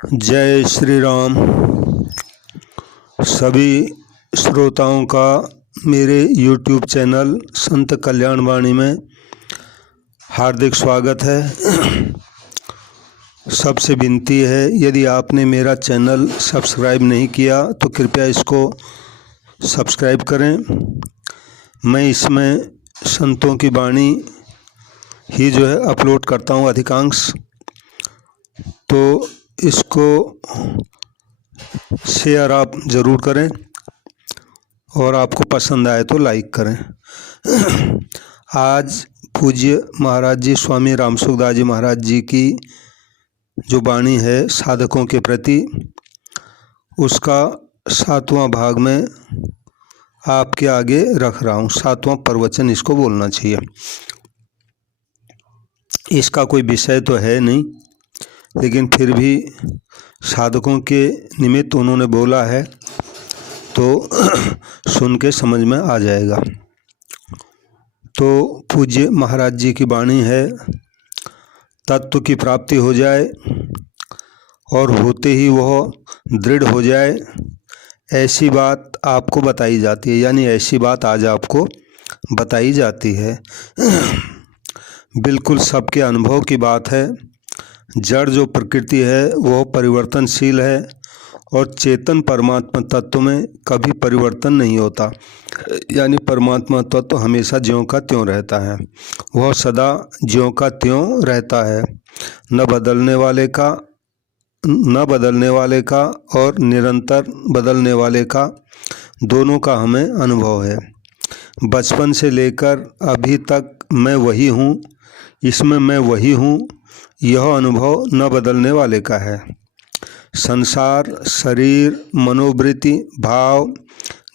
जय श्री राम। सभी श्रोताओं का मेरे YouTube चैनल संत कल्याण वाणी में हार्दिक स्वागत है। सबसे विनती है, यदि आपने मेरा चैनल सब्सक्राइब नहीं किया तो कृपया इसको सब्सक्राइब करें। मैं इसमें संतों की वाणी ही अपलोड करता हूँ अधिकांश, तो इसको शेयर आप ज़रूर करें और आपको पसंद आए तो लाइक करें। आज पूज्य महाराज जी स्वामी राम सुखदास जी महाराज जी की जो वाणी है साधकों के प्रति, उसका 7वां भाग में आपके आगे रख रहा हूँ। 7वां प्रवचन इसको बोलना चाहिए। इसका कोई विषय तो है नहीं, लेकिन फिर भी साधकों के निमित्त उन्होंने बोला है तो सुन के समझ में आ जाएगा। तो पूज्य महाराज जी की वाणी है, तत्व की प्राप्ति हो जाए और होते ही वह दृढ़ हो जाए, ऐसी बात आपको बताई जाती है। यानी ऐसी बात आज आपको बताई जाती है। बिल्कुल सबके अनुभव की बात है। जड़ जो प्रकृति है वह परिवर्तनशील है और चेतन परमात्मा तत्व में कभी परिवर्तन नहीं होता। यानी परमात्मा तत्व हमेशा ज्यों का त्यों रहता है, वह सदा ज्यों का त्यों रहता है। न बदलने वाले का और निरंतर बदलने वाले का, दोनों का हमें अनुभव है। बचपन से लेकर अभी तक मैं वही हूँ, इसमें मैं वही हूँ, यह अनुभव न बदलने वाले का है। संसार, शरीर, मनोवृत्ति, भाव,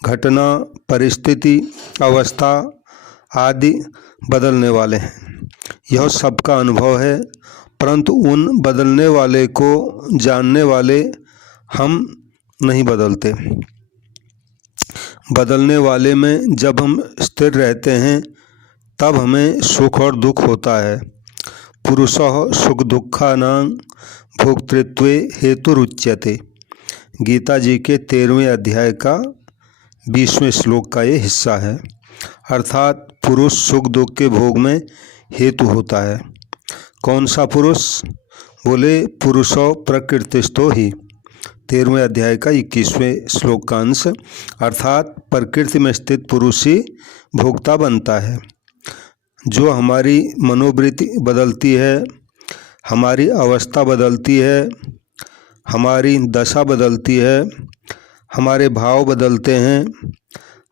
घटना, परिस्थिति, अवस्था आदि बदलने वाले हैं, यह सबका अनुभव है। परंतु उन बदलने वाले को जानने वाले हम नहीं बदलते। बदलने वाले में जब हम स्थिर रहते हैं तब हमें सुख और दुख होता है। पुरुषः सुख दुःखानां भोक्तृत्वे हेतुरुच्यते। गीता जी के 13वें अध्याय का 20वें श्लोक का ये हिस्सा है। अर्थात पुरुष सुख दुख के भोग में हेतु होता है। कौन सा पुरुष? बोले पुरुषो प्रकृतिस्थो ही। 13वें अध्याय का 21वें श्लोक का अंश। अर्थात प्रकृति में स्थित पुरुष ही भोक्ता बनता है। जो हमारी मनोवृत्ति बदलती है, हमारी अवस्था बदलती है, हमारी दशा बदलती है, हमारे भाव बदलते हैं,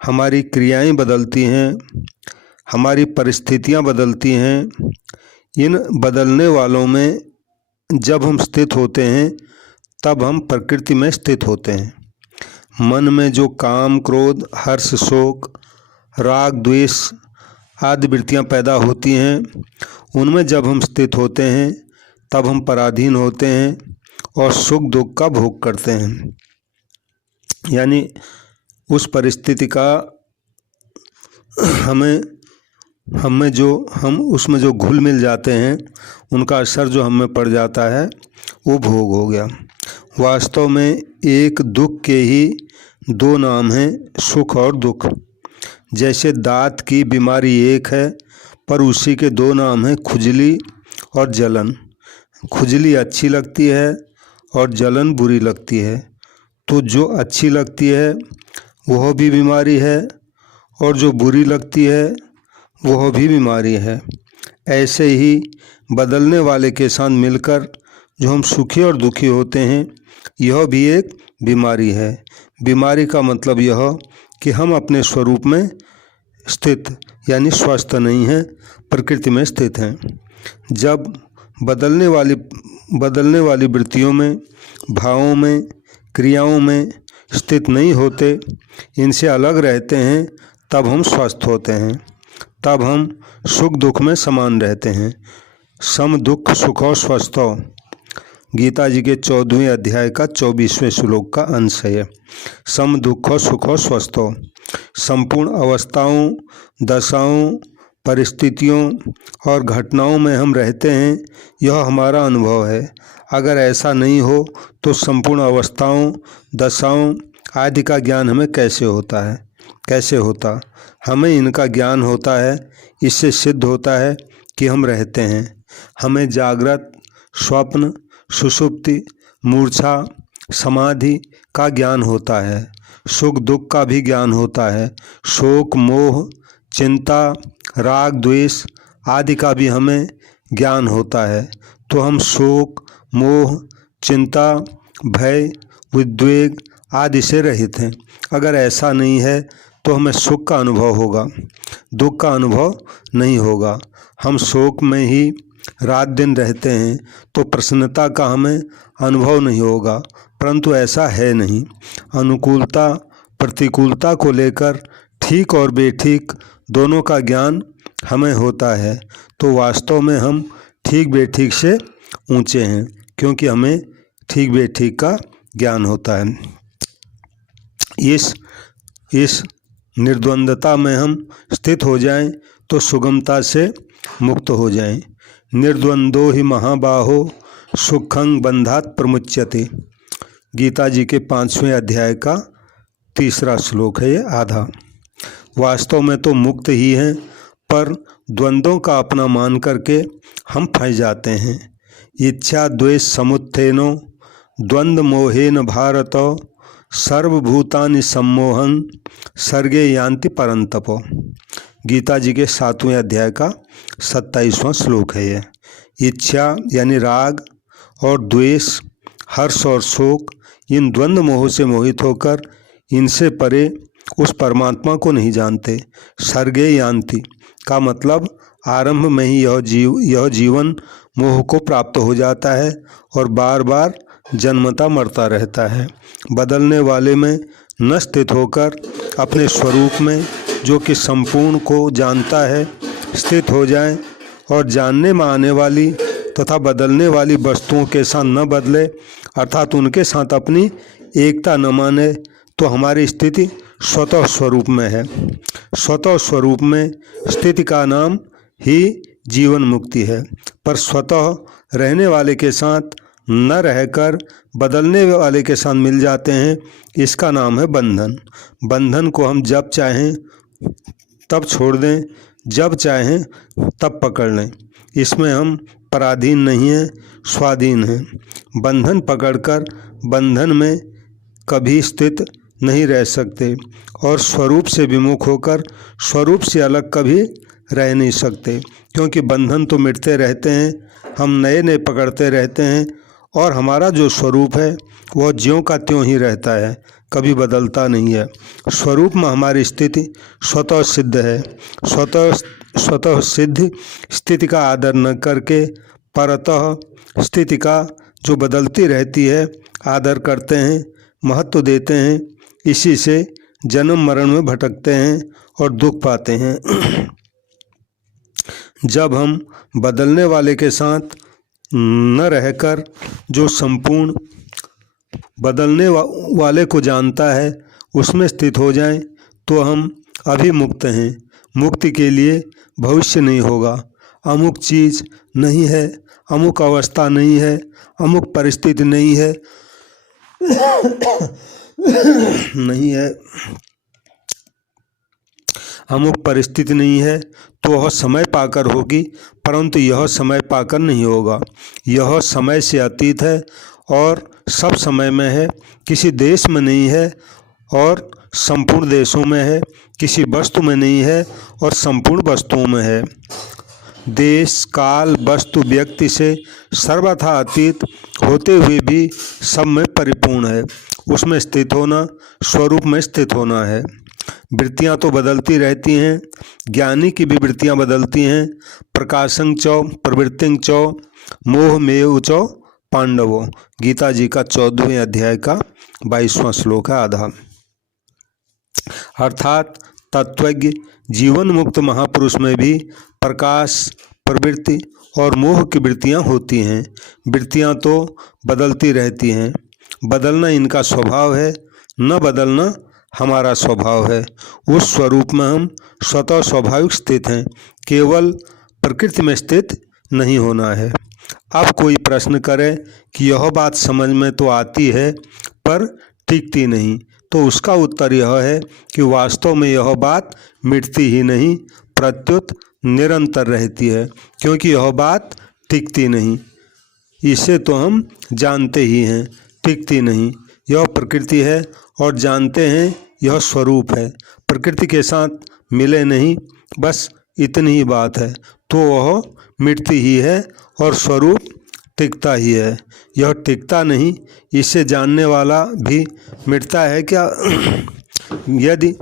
हमारी क्रियाएं बदलती हैं, हमारी परिस्थितियां बदलती हैं। इन बदलने वालों में जब हम स्थित होते हैं तब हम प्रकृति में स्थित होते हैं। मन में जो काम, क्रोध, हर्ष, शोक, राग, द्वेष आदि वृत्तियाँ पैदा होती हैं, उनमें जब हम स्थित होते हैं तब हम पराधीन होते हैं और सुख दुख का भोग करते हैं। यानी उस परिस्थिति का हम उसमें जो घुल मिल जाते हैं, उनका असर जो हम में पड़ जाता है, वो भोग हो गया। वास्तव में एक दुख के ही दो नाम हैं, सुख और दुख। जैसे दांत की बीमारी एक है, पर उसी के दो नाम हैं, खुजली और जलन। खुजली अच्छी लगती है और जलन बुरी लगती है। तो जो अच्छी लगती है वह भी बीमारी है और जो बुरी लगती है वह भी बीमारी है। ऐसे ही बदलने वाले के साथ मिलकर जो हम सुखी और दुखी होते हैं, यह भी एक बीमारी है। बीमारी का मतलब यह कि हम अपने स्वरूप में स्थित यानी स्वस्थ नहीं हैं, प्रकृति में स्थित हैं। जब बदलने वाली वृत्तियों में, भावों में, क्रियाओं में स्थित नहीं होते, इनसे अलग रहते हैं, तब हम स्वस्थ होते हैं। तब हम सुख दुख में समान रहते हैं। सम दुख सुखो स्वस्थो, गीता जी के 14वें अध्याय का 24वें श्लोक का अंश है। सम दुखो सुखो स्वस्थो। संपूर्ण अवस्थाओं, दशाओं, परिस्थितियों और घटनाओं में हम रहते हैं, यह हमारा अनुभव है। अगर ऐसा नहीं हो तो संपूर्ण अवस्थाओं, दशाओं आदि का ज्ञान हमें कैसे होता? हमें इनका ज्ञान होता है, इससे सिद्ध होता है कि हम रहते हैं। हमें जागृत, स्वप्न, सुषुप्ति, मूर्छा, समाधि का ज्ञान होता है। सुख दुख का भी ज्ञान होता है। शोक, मोह, चिंता, राग, द्वेष आदि का भी हमें ज्ञान होता है। तो हम शोक, मोह, चिंता, भय, उद्वेग आदि से रहित हैं। अगर ऐसा नहीं है तो हमें सुख का अनुभव होगा, दुख का अनुभव नहीं होगा। हम शोक में ही रात दिन रहते हैं तो प्रसन्नता का हमें अनुभव नहीं होगा, परंतु ऐसा है नहीं। अनुकूलता प्रतिकूलता को लेकर ठीक और बेठीक दोनों का ज्ञान हमें होता है। तो वास्तव में हम ठीक बेठीक से ऊंचे हैं, क्योंकि हमें ठीक बेठीक का ज्ञान होता है। इस निर्द्वंदता में हम स्थित हो जाएं तो सुगमता से मुक्त हो जाएं। निर्द्वंदो ही महाबाहो सुखं बंधात प्रमुच्यते। गीता जी के 5वें अध्याय का 3रा श्लोक है ये आधा। वास्तव में तो मुक्त ही हैं, पर द्वंद्वों का अपना मान करके हम फंस जाते हैं। इच्छा द्वेष समुत्थेनो द्वंद्व मोहेन भारत सर्वभूतानि सम्मोहन सर्गे यान्ति परंतपो। गीता जी के 7वें अध्याय का 27वां श्लोक है ये। इच्छा यानी राग और द्वेष, हर्ष और शोक, इन द्वंद्व मोह से मोहित होकर इनसे परे उस परमात्मा को नहीं जानते। सर्गे यान्ति का मतलब आरंभ में ही यह जीवन मोह को प्राप्त हो जाता है और बार बार जन्मता मरता रहता है। बदलने वाले में न स्थित होकर अपने स्वरूप में, जो कि संपूर्ण को जानता है, स्थित हो जाएं और जानने में आने वाली तथा बदलने वाली वस्तुओं के साथ न बदले, अर्थात उनके साथ अपनी एकता न माने, तो हमारी स्थिति स्वतः स्वरूप में है। स्वतः स्वरूप में स्थिति का नाम ही जीवन मुक्ति है। पर स्वतः रहने वाले के साथ न रहकर बदलने वाले के साथ मिल जाते हैं, इसका नाम है बंधन। बंधन को हम जब चाहें तब छोड़ दें, जब चाहें तब पकड़ लें। इसमें हम पराधीन नहीं हैं, स्वाधीन हैं। बंधन पकड़कर बंधन में कभी स्थित नहीं रह सकते और स्वरूप से विमुख होकर स्वरूप से अलग कभी रह नहीं सकते, क्योंकि बंधन तो मिटते रहते हैं, हम नए नए पकड़ते रहते हैं और हमारा जो स्वरूप है वह ज्यों का त्यों ही रहता है, कभी बदलता नहीं है। स्वरूप में हमारी स्थिति स्वतः सिद्ध है। स्वतः सिद्ध स्थिति का आदर न करके परतः स्थिति का, जो बदलती रहती है, आदर करते हैं, महत्व देते हैं। इसी से जन्म मरण में भटकते हैं और दुख पाते हैं। जब हम बदलने वाले के साथ न रहकर जो संपूर्ण बदलने वाले को जानता है उसमें स्थित हो जाएं, तो हम अभी मुक्त हैं। मुक्ति के लिए भविष्य नहीं होगा। अमुक चीज़ नहीं है, अमुक अवस्था नहीं है, अमुक परिस्थिति नहीं है अमुक परिस्थिति नहीं है, तो वह समय पाकर होगी, परंतु यह समय पाकर नहीं होगा। यह समय से अतीत है और सब समय में है, किसी देश में नहीं है और संपूर्ण देशों में है, किसी वस्तु में नहीं है और संपूर्ण वस्तुओं में है। देश, काल, वस्तु, व्यक्ति से सर्वथा अतीत होते हुए भी सब में परिपूर्ण है। उसमें स्थित होना स्वरूप में स्थित होना है। वृत्तियाँ तो बदलती रहती हैं, ज्ञानी की भी वृत्तियाँ बदलती हैं। प्रकाशं चौ प्रवृत्तिं चौ मोह में चौ पांडवों। गीता जी का 14वें अध्याय का 22वां श्लोक है आधा। अर्थात तत्वज्ञ जीवन मुक्त महापुरुष में भी प्रकाश, प्रवृत्ति और मोह की वृत्तियाँ होती हैं। वृत्तियाँ तो बदलती रहती हैं, बदलना इनका स्वभाव है, न बदलना हमारा स्वभाव है। उस स्वरूप में हम स्वतः स्वाभाविक स्थित हैं, केवल प्रकृति में स्थित नहीं होना है। अब कोई प्रश्न करे कि यह बात समझ में तो आती है पर टिकती नहीं, तो उसका उत्तर यह है कि वास्तव में यह बात मिटती ही नहीं, प्रत्युत निरंतर रहती है, क्योंकि यह बात टिकती नहीं। इसे तो हम जानते ही हैं, टिकती नहीं। यह प्रकृति है और जानते हैं यह स्वरूप है। प्रकृति के साथ मिले नहीं, बस इतनी ही बात है, तो वह मिटती ही है और स्वरूप टिकता ही है। यह टिकता नहीं, इसे जानने वाला भी मिटता है क्या? यदि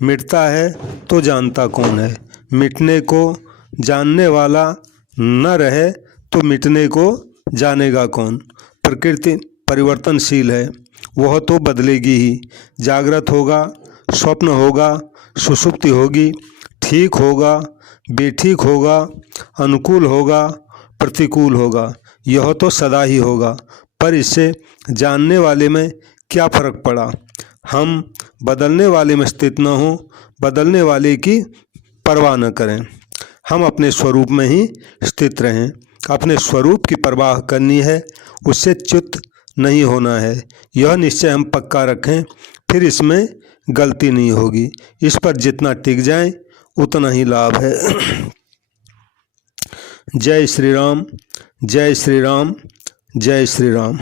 मिटता है तो जानता कौन है? मिटने को जानने वाला न रहे तो मिटने को जानेगा कौन? प्रकृति परिवर्तनशील है, वह तो बदलेगी ही। जागृत होगा, स्वप्न होगा, सुषुप्ति होगी, ठीक होगा, बेठीक होगा, अनुकूल होगा, प्रतिकूल होगा, यह तो सदा ही होगा। पर इससे जानने वाले में क्या फर्क पड़ा? हम बदलने वाले में स्थित न हों, बदलने वाले की परवाह न करें, हम अपने स्वरूप में ही स्थित रहें। अपने स्वरूप की परवाह करनी है, उससे च्युत नहीं होना है, यह निश्चय हम पक्का रखें, फिर इसमें गलती नहीं होगी। इस पर जितना टिक जाए उतना ही लाभ है। जय श्री राम, जय श्री राम, जय श्री राम।